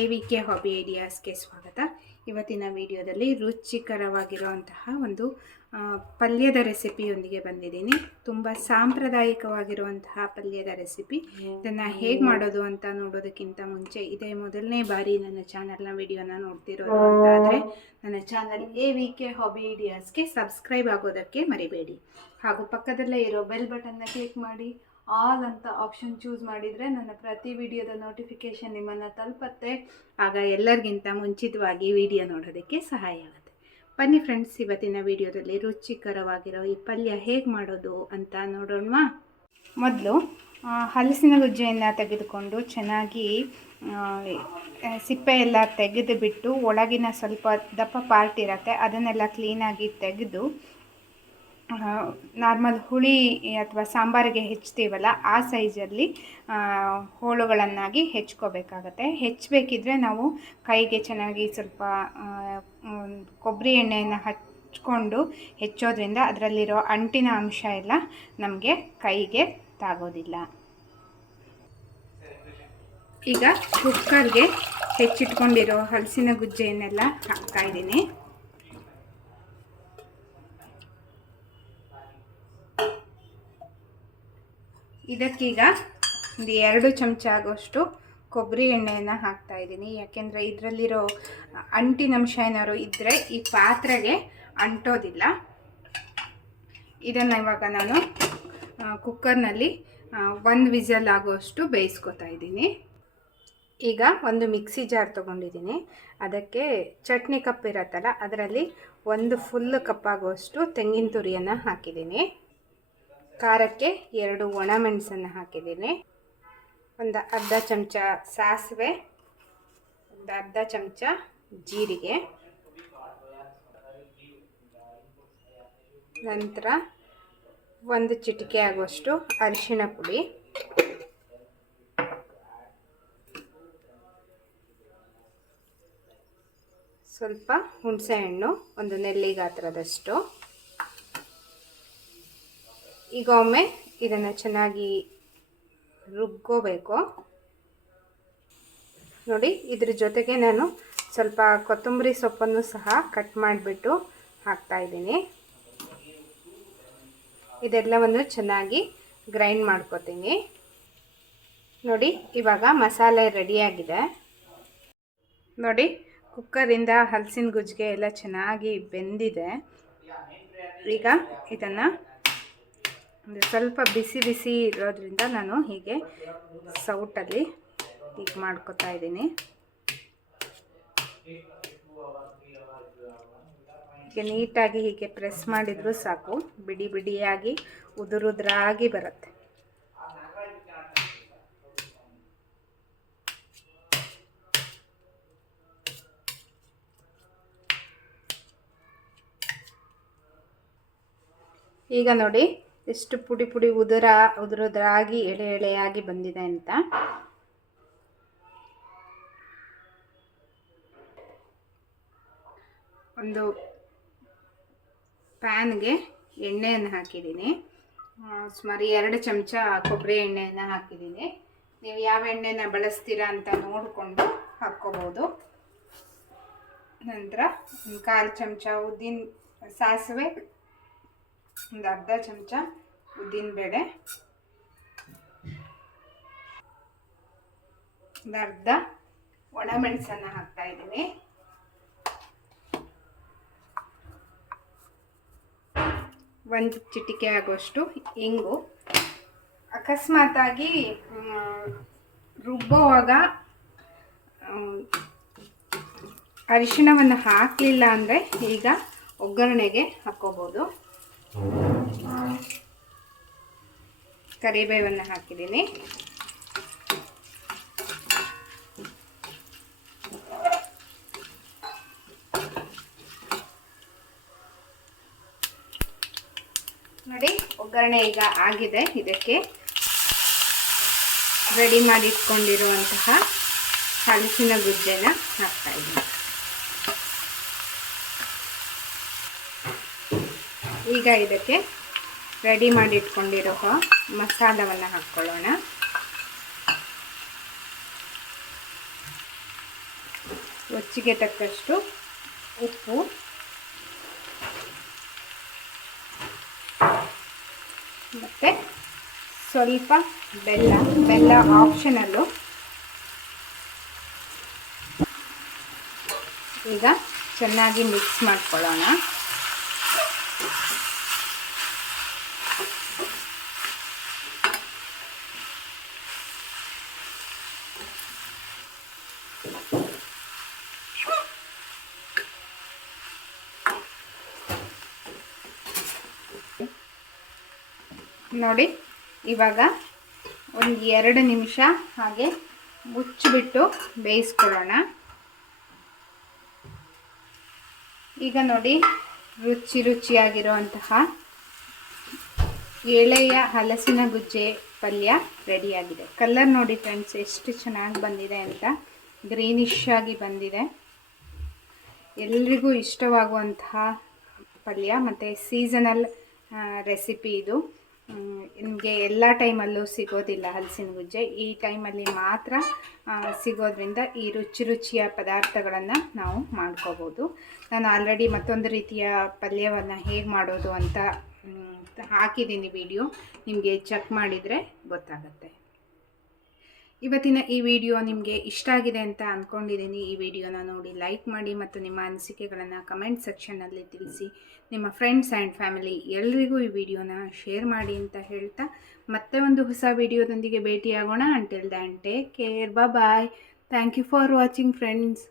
A V K hobby ಐಡಿಯಾಸ್ಗೆ ಸ್ವಾಗತ. ಇವತ್ತಿನ ವಿಡಿಯೋದಲ್ಲಿ ರುಚಿಕರವಾಗಿರುವಂತಹ ಒಂದು ಪಲ್ಯದ ರೆಸಿಪಿಯೊಂದಿಗೆ ಬಂದಿದ್ದೀನಿ. ತುಂಬ ಸಾಂಪ್ರದಾಯಿಕವಾಗಿರುವಂತಹ ಪಲ್ಯದ ರೆಸಿಪಿ. ಇದನ್ನು ಹೇಗೆ ಮಾಡೋದು ಅಂತ ನೋಡೋದಕ್ಕಿಂತ ಮುಂಚೆ ಇದೇ ಮೊದಲನೇ ಬಾರಿ ನನ್ನ ಚಾನಲ್ನ ವಿಡಿಯೋನ ನೋಡ್ತಿರೋದು ಅಂತ ಆದರೆ ನನ್ನ channel A V K hobby ಐಡಿಯಾಸ್ಗೆ subscribe ಆಗೋದಕ್ಕೆ ಮರಿಬೇಡಿ. ಹಾಗೂ ಪಕ್ಕದಲ್ಲೇ ಇರೋ ಬೆಲ್ ಬಟನ್ನ ಕ್ಲಿಕ್ ಮಾಡಿ. ಆಲ್ ಅಂತ ಆಪ್ಷನ್ ಚೂಸ್ ಮಾಡಿದರೆ ನನ್ನ ಪ್ರತಿ ವಿಡಿಯೋದ ನೋಟಿಫಿಕೇಷನ್ ನಿಮ್ಮನ್ನು ತಲುಪತ್ತೆ. ಆಗ ಎಲ್ಲರಿಗಿಂತ ಮುಂಚಿತವಾಗಿ ವಿಡಿಯೋ ನೋಡೋದಕ್ಕೆ ಸಹಾಯ ಆಗುತ್ತೆ. ಬನ್ನಿ ಫ್ರೆಂಡ್ಸ್ ಇವತ್ತಿನ ವಿಡಿಯೋದಲ್ಲಿ ರುಚಿಕರವಾಗಿರೋ ಈ ಪಲ್ಯ ಹೇಗೆ ಮಾಡೋದು ಅಂತ ನೋಡೋಣವಾ ಮೊದಲು ಹಲಸಿನ ಗುಜ್ಜೆಯನ್ನು ತೆಗೆದುಕೊಂಡು ಚೆನ್ನಾಗಿ ಸಿಪ್ಪೆ ಎಲ್ಲ ತೆಗೆದು ಬಿಟ್ಟು ಒಳಗಿನ ಸ್ವಲ್ಪ ದಪ್ಪ ಪಾರ್ಟ್ ಇರುತ್ತೆ. ಅದನ್ನೆಲ್ಲ ಕ್ಲೀನಾಗಿ ತೆಗೆದು ನಾರ್ಮಲ್ ಹುಳಿ ಅಥವಾ ಸಾಂಬಾರಿಗೆ ಹೆಚ್ಚುತ್ತೀವಲ್ಲ ಆ ಸೈಜಲ್ಲಿ ಹೋಳುಗಳನ್ನಾಗಿ ಹೆಚ್ಕೋಬೇಕಾಗತ್ತೆ. ಹೆಚ್ಚಬೇಕಿದ್ರೆ ನಾವು ಕೈಗೆ ಚೆನ್ನಾಗಿ ಸ್ವಲ್ಪ ಕೊಬ್ಬರಿ ಎಣ್ಣೆಯನ್ನು ಹಚ್ಕೊಂಡು ಹೆಚ್ಚೋದ್ರಿಂದ ಅದರಲ್ಲಿರೋ ಅಂಟಿನ ಅಂಶ ಎಲ್ಲ ನಮಗೆ ಕೈಗೆ ತಾಗೋದಿಲ್ಲ. ಈಗ ಕುಕ್ಕರ್ಗೆ ಹೆಚ್ಚಿಟ್ಕೊಂಡಿರೋ ಹಲಸಿನ ಗುಜ್ಜೆಯನ್ನೆಲ್ಲ ಹಾಕ್ತಾ ಇದ್ದೀನಿ. ಇದಕ್ಕೀಗ ಒಂದು ಎರಡು ಚಮಚ ಆಗೋಷ್ಟು ಕೊಬ್ಬರಿ ಎಣ್ಣೆಯನ್ನು ಹಾಕ್ತಾ ಇದ್ದೀನಿ. ಯಾಕೆಂದರೆ ಇದರಲ್ಲಿರೋ ಅಂಟಿನಂಶ ಏನಾದ್ರು ಇದ್ದರೆ ಈ ಪಾತ್ರೆಗೆ ಅಂಟೋದಿಲ್ಲ. ಇದನ್ನು ಇವಾಗ ನಾನು ಕುಕ್ಕರ್ನಲ್ಲಿ ಒಂದು ವಿಸಲ್ ಆಗೋಷ್ಟು ಬೇಯಿಸ್ಕೊತಾ ಇದ್ದೀನಿ. ಈಗ ಒಂದು ಮಿಕ್ಸಿ ಜಾರ್ ತೊಗೊಂಡಿದ್ದೀನಿ. ಅದಕ್ಕೆ ಚಟ್ನಿ ಕಪ್ ಇರತ್ತಲ್ಲ, ಅದರಲ್ಲಿ ಒಂದು ಫುಲ್ ಕಪ್ ಆಗುವಷ್ಟು ತೆಂಗಿನ ತುರಿಯನ್ನು ಹಾಕಿದ್ದೀನಿ. ಖಾರಕ್ಕೆ ಎರಡು ಒಣಮೆಣಸನ್ನು ಹಾಕಿದ್ದೀನಿ. ಒಂದು ಅರ್ಧ ಚಮಚ ಸಾಸಿವೆ, ಒಂದು ಅರ್ಧ ಚಮಚ ಜೀರಿಗೆ, ನಂತರ ಒಂದು ಚಿಟಿಕೆ ಆಗುವಷ್ಟು ಅರಿಶಿಣ ಪುಡಿ, ಸ್ವಲ್ಪ ಹುಣಸೆಹಣ್ಣು, ಒಂದು ನೆಲ್ಲಿ ಗಾತ್ರದಷ್ಟು. ಈಗ ಒಮ್ಮೆ ಇದನ್ನು ಚೆನ್ನಾಗಿ ರುಬ್ಕೋಬೇಕು. ನೋಡಿ, ಇದ್ರ ಜೊತೆಗೆ ನಾನು ಸ್ವಲ್ಪ ಕೊತ್ತಂಬರಿ ಸೊಪ್ಪನ್ನು ಸಹ ಕಟ್ ಮಾಡಿಬಿಟ್ಟು ಹಾಕ್ತಾ ಇದ್ದೀನಿ. ಇದೆಲ್ಲವನ್ನು ಚೆನ್ನಾಗಿ ಗ್ರೈಂಡ್ ಮಾಡ್ಕೋತೀನಿ. ನೋಡಿ, ಇವಾಗ ಮಸಾಲೆ ರೆಡಿಯಾಗಿದೆ. ನೋಡಿ, ಕುಕ್ಕರಿಂದ ಹಲಸಿನ ಗುಜ್ಜಿಗೆ ಎಲ್ಲ ಚೆನ್ನಾಗಿ ಬೆಂದಿದೆ. ಈಗ ಇದನ್ನು ಒಂದು ಸ್ವಲ್ಪ ಬಿಸಿ ಬಿಸಿ ಇರೋದ್ರಿಂದ ನಾನು ಹೀಗೆ ಸೌಟಲ್ಲಿ ಹೀಗೆ ಮಾಡ್ಕೋತಾ ಇದ್ದೀನಿ. ಹೀಗೆ ನೀಟಾಗಿ ಹೀಗೆ ಪ್ರೆಸ್ ಮಾಡಿದರೂ ಸಾಕು. ಬಿಡಿ ಬಿಡಿಯಾಗಿ ಉದುರುದ್ರಾಗಿ ಬರುತ್ತೆ. ಈಗ ನೋಡಿ ಎಷ್ಟು ಪುಡಿ ಪುಡಿ ಉದುರ, ಉದುರುದ್ರಾಗಿ, ಎಳೆ ಎಳೆಯಾಗಿ ಬಂದಿದೆ ಅಂತ. ಒಂದು ಪ್ಯಾನ್ಗೆ ಎಣ್ಣೆಯನ್ನು ಹಾಕಿದ್ದೀನಿ. ಸುಮಾರು ಎರಡು ಚಮಚ ಕೊಬ್ಬರಿ ಎಣ್ಣೆಯನ್ನು ಹಾಕಿದ್ದೀನಿ. ನೀವು ಯಾವ ಎಣ್ಣೆನ ಬಳಸ್ತೀರಾ ಅಂತ ನೋಡಿಕೊಂಡು ಹಾಕ್ಕೋಬೋದು. ನಂತರ ಒಂದು ಕಾಲು ಚಮಚ ಉದ್ದಿನ ಸಾಸಿವೆ ಒಂದು ಅರ್ಧ ಚಮಚ ಉದ್ದಿನಬೇಳೆ ಒಂದು ಅರ್ಧ ಒಣಮೆಣಸನ್ನು ಹಾಕ್ತಾ ಇದ್ದೀನಿ. ಒಂದು ಚಿಟಿಕೆ ಆಗುವಷ್ಟು ಇಂಗು. ಅಕಸ್ಮಾತಾಗಿ ರುಬ್ಬುವಾಗ ಅರಿಶಿಣವನ್ನು ಹಾಕಲಿಲ್ಲ ಅಂದರೆ ಈಗ ಒಗ್ಗರಣೆಗೆ ಹಾಕ್ಕೋಬೋದು. ಕರಿಬೇವನ್ನು ಹಾಕಿದ್ದೀನಿ. ನೋಡಿ ಒಗ್ಗರಣೆ ಈಗ ಆಗಿದೆ ಇದಕ್ಕೆ. ರೆಡಿ ಮಾಡಿ ಇಟ್ಕೊಂಡಿರುವಂತಹ ಹಲಸಿನ ಗುಜ್ಜೆನ ಹಾಕ್ತಾ ಇದ್ದೀನಿ. ಈಗ ಇದಕ್ಕೆ ರೆಡಿ ಮಾಡಿ ಇಟ್ಕೊಂಡಿರೋ ಮಸಾಲವನ್ನು ಹಾಕ್ಕೊಳ್ಳೋಣ. ರುಚಿಗೆ ತಕ್ಕಷ್ಟು ಉಪ್ಪು. ಮತ್ತು ಸ್ವಲ್ಪ ಬೆಲ್ಲ ಬೆಲ್ಲ ಆಪ್ಷನಲ್ಲು ಈಗ ಚೆನ್ನಾಗಿ ಮಿಕ್ಸ್ ಮಾಡ್ಕೊಳ್ಳೋಣ. ನೋಡಿ, ಇವಾಗ ಒಂದು ಎರಡು ನಿಮಿಷ ಹಾಗೆ ಮುಚ್ಚಿಬಿಟ್ಟು ಬೇಯಿಸ್ಕೊಳ್ಳೋಣ. ಈಗ ನೋಡಿ, ರುಚಿ ರುಚಿಯಾಗಿರುವಂತಹ ಎಳೆಯ ಹಲಸಿನ ಗುಜ್ಜೆ ಪಲ್ಯ ರೆಡಿಯಾಗಿದೆ ಕಲರ್ ನೋಡಿ ಫ್ರೆಂಡ್ಸ್ ಎಷ್ಟು ಚೆನ್ನಾಗಿ ಬಂದಿದೆ ಅಂತ. ಗ್ರೀನಿಶ್ ಆಗಿ ಬಂದಿದೆ. ಎಲ್ರಿಗೂ ಇಷ್ಟವಾಗುವಂತಹ ಪಲ್ಯ ಮತ್ತು ಸೀಸನಲ್ ರೆಸಿಪಿ ಇದು. ನಿಮಗೆ ಎಲ್ಲ ಟೈಮಲ್ಲೂ ಸಿಗೋದಿಲ್ಲ ಹಲಸಿನ ಗುಜ್ಜೆ. ಈ ಟೈಮಲ್ಲಿ ಮಾತ್ರ ಸಿಗೋದ್ರಿಂದ ಈ ರುಚಿ ರುಚಿಯ ಪದಾರ್ಥಗಳನ್ನು ನಾವು ಮಾಡ್ಕೋಬೋದು. ನಾನು ಆಲ್ರೆಡಿ ಮತ್ತೊಂದು ರೀತಿಯ ಪಲ್ಯವನ್ನು ಹೇಗೆ ಮಾಡೋದು ಅಂತ ಹಾಕಿದ್ದೀನಿ ವಿಡಿಯೋ ನಿಮಗೆ ಚೆಕ್ ಮಾಡಿದರೆ ಗೊತ್ತಾಗುತ್ತೆ. ಇವತ್ತಿನ ಈ ವಿಡಿಯೋ ನಿಮಗೆ ಇಷ್ಟ ಆಗಿದೆ ಅಂತ ಅಂದ್ಕೊಂಡಿದ್ದೀನಿ ಈ ವಿಡಿಯೋನ ನೋಡಿ ಲೈಕ್ ಮಾಡಿ ಮತ್ತು ನಿಮ್ಮ ಅನಿಸಿಕೆಗಳನ್ನು ಕಮೆಂಟ್ ಸೆಕ್ಷನ್ನಲ್ಲಿ ತಿಳಿಸಿ. ನಿಮ್ಮ ಫ್ರೆಂಡ್ಸ್ ಆ್ಯಂಡ್ ಫ್ಯಾಮಿಲಿ ಎಲ್ರಿಗೂ ಈ ವಿಡಿಯೋನ ಶೇರ್ ಮಾಡಿ ಅಂತ ಹೇಳ್ತಾ ಮತ್ತೆ ಒಂದು ಹೊಸ ವಿಡಿಯೋದೊಂದಿಗೆ ಭೇಟಿಯಾಗೋಣ. Until then take care bye thank you for watching friends